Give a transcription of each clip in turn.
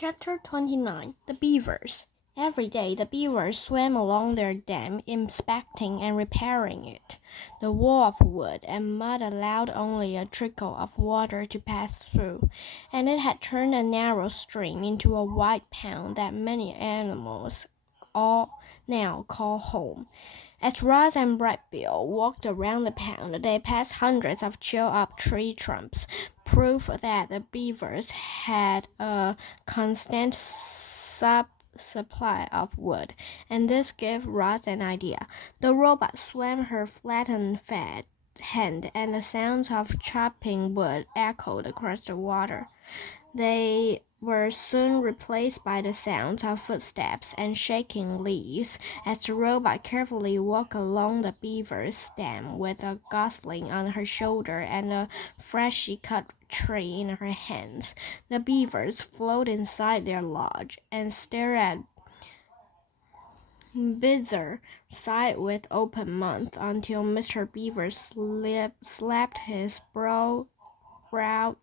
Chapter 29 The Beavers. Every day the beavers swam along their dam, inspecting and repairing it. The wall of wood and mud allowed only a trickle of water to pass through, and it had turned a narrow stream into a wide pond that many animals all now call home. As Roz and Brightbill walked around the pond, they passed hundreds of chewed-up tree trunks, proof that the beavers had a constant supply of wood, and this gave Roz an idea. The robot swam her flattened hand, and the sounds of chopping wood echoed across the water. They were soon replaced by the sounds of footsteps and shaking leaves as the robot carefully walked along the beaver's dam with a gosling on her shoulder and a freshly cut tree in her hands. The beavers floated inside their lodge and stared at Bizarre sight with open mouth until Mr. Beaver slapped his broad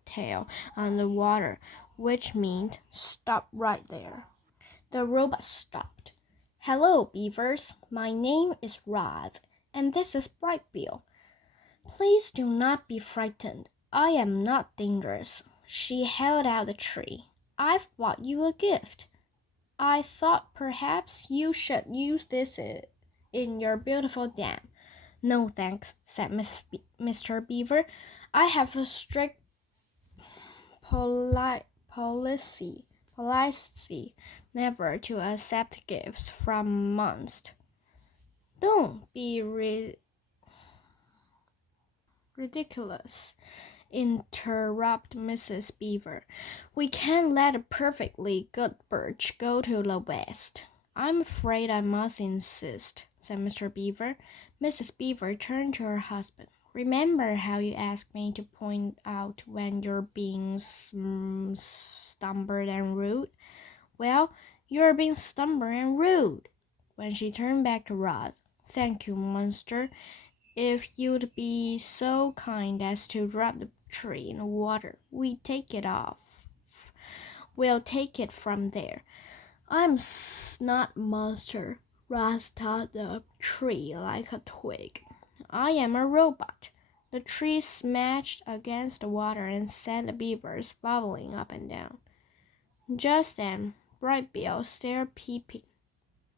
tail on the water, which meant stop right there. The robot stopped. Hello, beavers. My name is Roz, and this is Brightbill. Please do not be frightened. I am not dangerous. She held out the tree. I've brought you a gift. I thought perhaps you should use this in your beautiful dam. No thanks, said Mr. Beaver. I have a strict policy never to accept gifts from monsters. Don't be ridiculous, interrupted Mrs. Beaver. We can't let a perfectly good birch go to the west. I'm afraid I must insist, said Mr. Beaver. Mrs. Beaver turned to her husband. Remember how you asked me to point out when you're being stubborn and rude? Well, you're being stubborn and rude. When she turned back to Roz, thank you, monster. If you'd be so kind as to drop the tree in the water, we'll take it from there. I'm not monster. Roz taught the tree like a twig. I am a robot. The tree smashed against the water and sent the beavers bubbling up and down. Just then, Brightbill started peeping.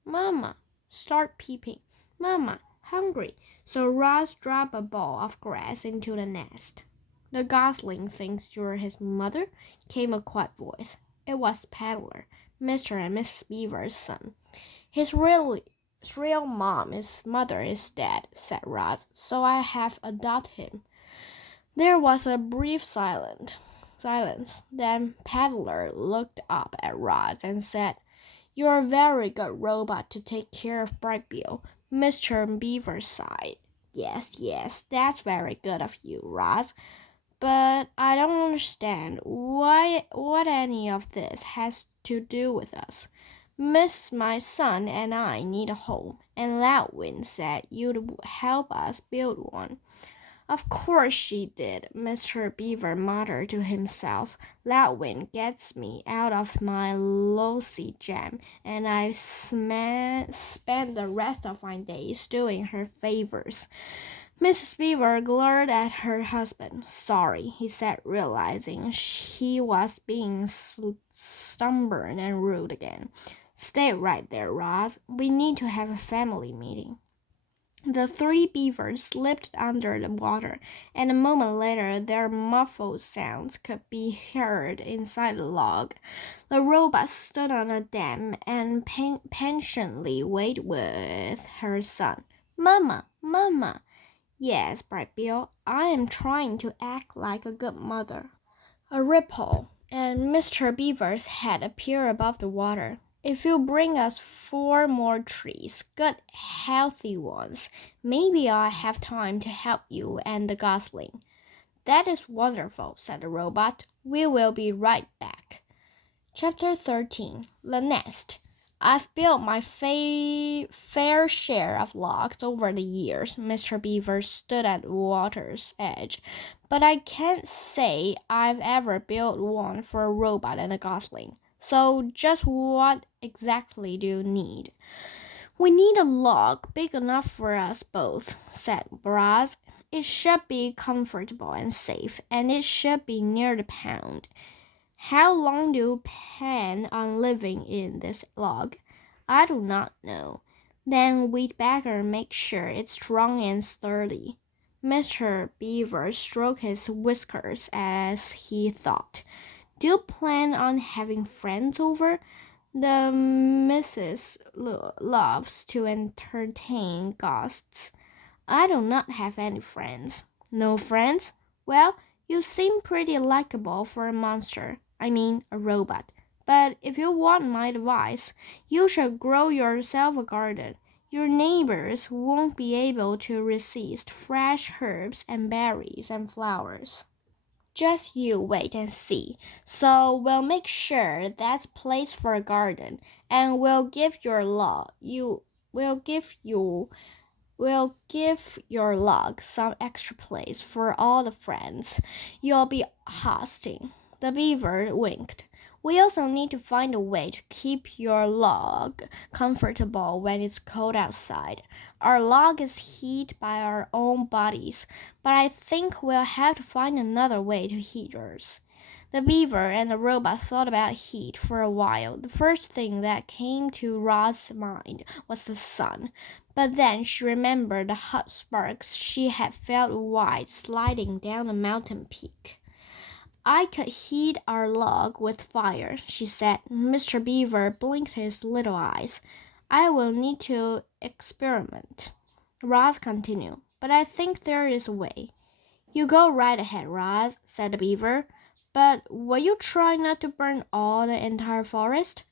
Mama, start peeping. Mama, hungry. So Roz dropped a ball of grass into the nest. The gosling thinks you're his mother, came a quiet voice. It was Peddler, Mr. and Mrs. Beaver's son. His real mother is dead, said Roz, so I have adopted him. There was a brief silence. Then Peddler looked up at Roz and said, You're a very good robot to take care of Brightbill. Mr. Beaver sighed. Yes, that's very good of you, Roz. But I don't understand what any of this has to do with us. My son and I need a home, and Loudwind said you'd help us build one. Of course she did, Mr. Beaver muttered to himself. Loudwind gets me out of my lousy jam, and I spend the rest of my days doing her favors. Mrs. Beaver glared at her husband. Sorry, he said, realizing he was being stubborn and rude again. Stay right there, Roz. We need to have a family meeting. The three beavers slipped under the water, and a moment later their muffled sounds could be heard inside the log. The robot stood on the dam and patiently waited with her son. Mama, Mama. Yes, Brightbill, I am trying to act like a good mother. A ripple, and Mr. Beaver's head appeared above the water. If you bring us 4 more trees, good, healthy ones, maybe I'll have time to help you and the gosling. That is wonderful, said the robot. We will be right back. Chapter 13 The Nest. I've built my fair share of logs over the years. Mr. Beaver stood at the water's edge, but I can't say I've ever built one for a robot and a gosling. So just what exactly do you need? We need a log big enough for us both, said Braz. It should be comfortable and safe, and it should be near the pond. How long do you plan on living in this log? I do not know. Then we'd better make sure it's strong and sturdy. Mr. Beaver stroked his whiskers as he thought. Do you plan on having friends over? The Missus loves to entertain guests. I do not have any friends. No friends? Well, you seem pretty likable for a monster. I mean, a robot. But if you want my advice, you should grow yourself a garden. Your neighbors won't be able to resist fresh herbs and berries and flowers. Just you wait and see. So we'll make sure that's place for a garden, and we'll give your log some extra place for all the friends you'll be hosting. The beaver winked. We also need to find a way to keep your log comfortable when it's cold outside. Our log is heated by our own bodies, but I think we'll have to find another way to heat yours. The beaver and the robot thought about heat for a while. The first thing that came to Roz's mind was the sun. But then she remembered the hot sparks she had felt white sliding down the mountain peak. I could heat our log with fire, she said. Mr. Beaver blinked his little eyes. I will need to experiment. Roz continued, but I think there is a way. You go right ahead, Roz, said the beaver. But will you try not to burn all the entire forest?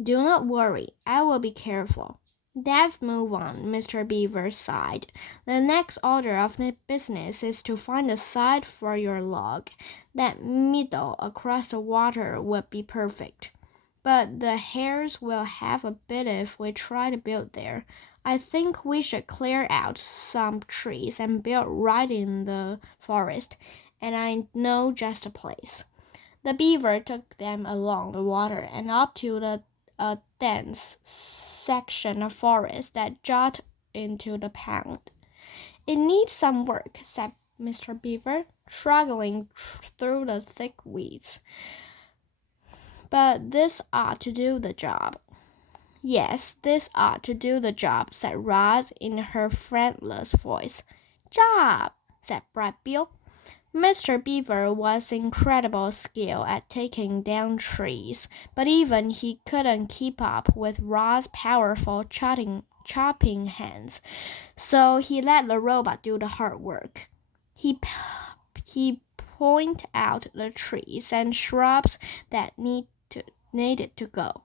Do not worry, I will be careful. Let's move on, Mr. Beaver sighed. The next order of business is to find a site for your log. That meadow across the water would be perfect. But the hares will have a bit if we try to build there. I think we should clear out some trees and build right in the forest, and I know just a place. The beaver took them along the water and up to a dense section of forest that jutted into the pond. It needs some work, said Mr. Beaver, struggling through the thick weeds. But this ought to do the job. Yes, this ought to do the job, said Roz in her friendless voice. Job, said Bright Bill. Mr. Beaver was incredible skill at taking down trees, but even he couldn't keep up with Roz's powerful chopping hands, so he let the robot do the hard work. He pointed out the trees and shrubs that needed to go,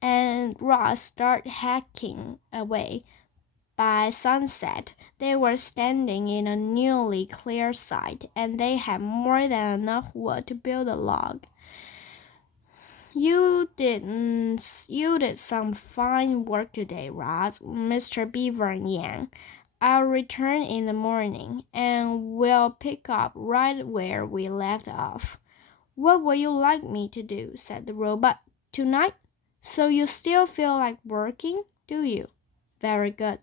and Roz started hacking away. By sunset, they were standing in a newly cleared site, and they had more than enough wood to build a log. You did some fine work today, Roz, Mr. Beaver yanked. I'll return in the morning, and we'll pick up right where we left off. What would you like me to do? Said the robot. Tonight? So you still feel like working, do you? Very good.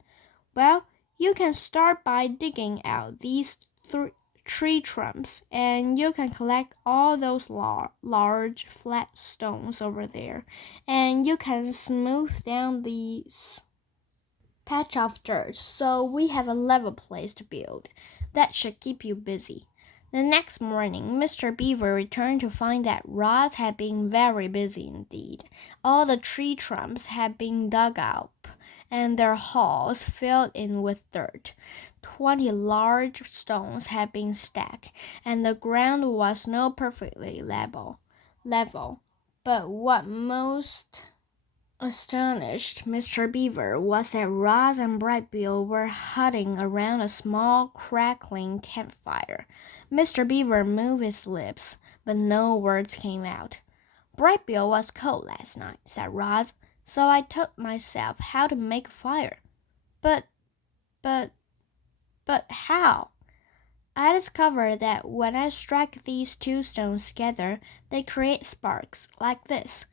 Well, you can start by digging out these tree trunks, and you can collect all those large flat stones over there, and you can smooth down these patch of dirt so we have a level place to build. That should keep you busy. The next morning, Mr. Beaver returned to find that Roz had been very busy indeed. All the tree trunks had been dug up and their holes filled in with dirt. 20 large stones had been stacked, and the ground was now perfectly level. But what most astonished Mr. Beaver was that Roz and Brightbill were huddling around a small, crackling campfire. Mr. Beaver moved his lips, but no words came out. Brightbill was cold last night, said Roz, so I taught myself how to make a fire. But how? I discovered that when I strike these two stones together, they create sparks like this.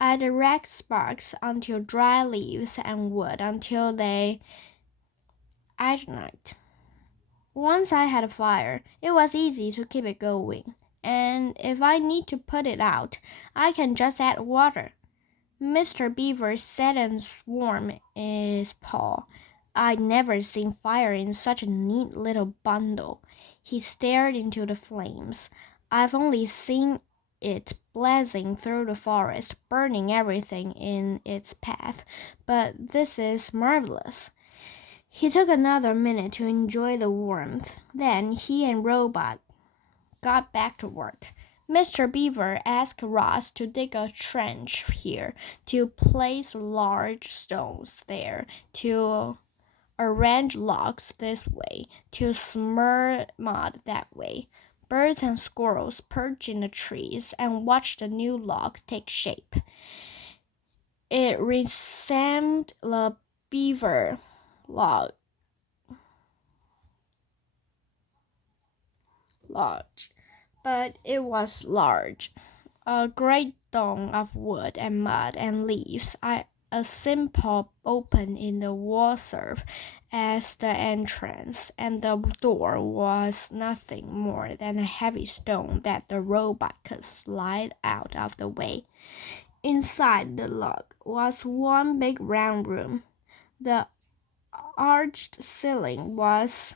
I'd erect sparks onto dry leaves and wood until they ignite. Once I had a fire, it was easy to keep it going, and if I need to put it out, I can just add water. Mr. Beaver sat and warmed his paw. I'd never seen fire in such a neat little bundle. He stared into the flames. I've only seen it blazing through the forest, burning everything in its path, but this is marvelous. He took another minute to enjoy the warmth. Then he and Robot got back to work. Mr. Beaver asked Ross to dig a trench here, to place large stones there, to arrange logs this way, to smear mud that way. Birds and squirrels perched in the trees and watched the new log take shape. It resembled the beaver lodge, but it was large. A great dome of wood and mud and leaves. A simple opening in the wall served as the entrance, and the door was nothing more than a heavy stone that the robot could slide out of the way. Inside the log was one big round room. The arched ceiling was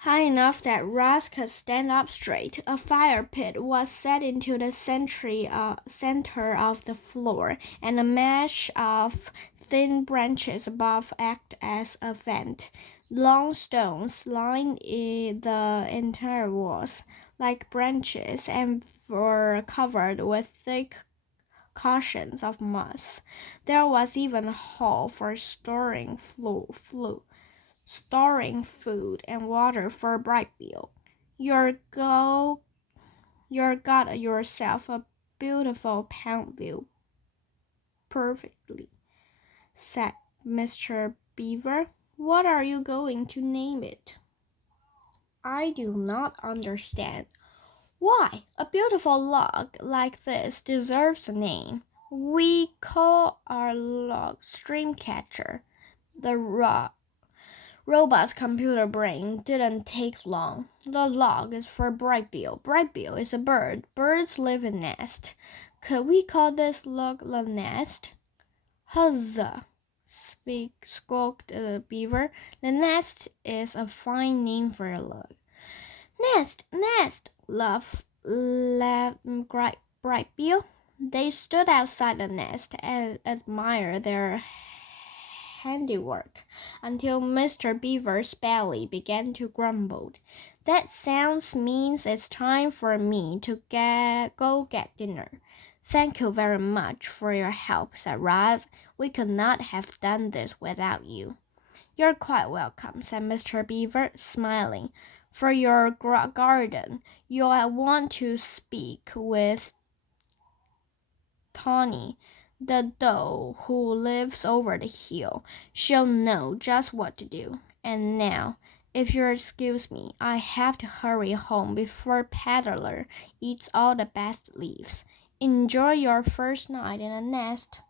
high enough that Ross could stand up straight. A fire pit was set into the center of the floor, and a mesh of thin branches above acted as a vent. Long stones lined the entire walls, like branches, and were covered with thick cushions of moss. There was even a hole for storing food and water for Brightbill. You're got yourself a beautiful pound view. Perfectly, said Mr. Beaver. What are you going to name it? I do not understand. Why, a beautiful log like this deserves a name. We call our log Streamcatcher. The robot's computer brain didn't take long. The log is for Brightbill. Brightbill is a bird. Birds live in nests. Could we call this log the nest? Huzzah! Squawked the beaver. The nest is a fine name for a log. Nest, nest, laughed Brightbill. They stood outside the nest and admired their handiwork until Mr. Beaver's belly began to grumble. That sounds means it's time for me to go get dinner. Thank you very much for your help, said Roz. We could not have done this without you. You're quite welcome, said Mr. Beaver, smiling. For your garden, you'll want to speak with Tawny, the doe who lives over the hill. She'll know just what to do. And now, if you'll excuse me, I have to hurry home before Peddler eats all the best leaves. Enjoy your first night in a nest.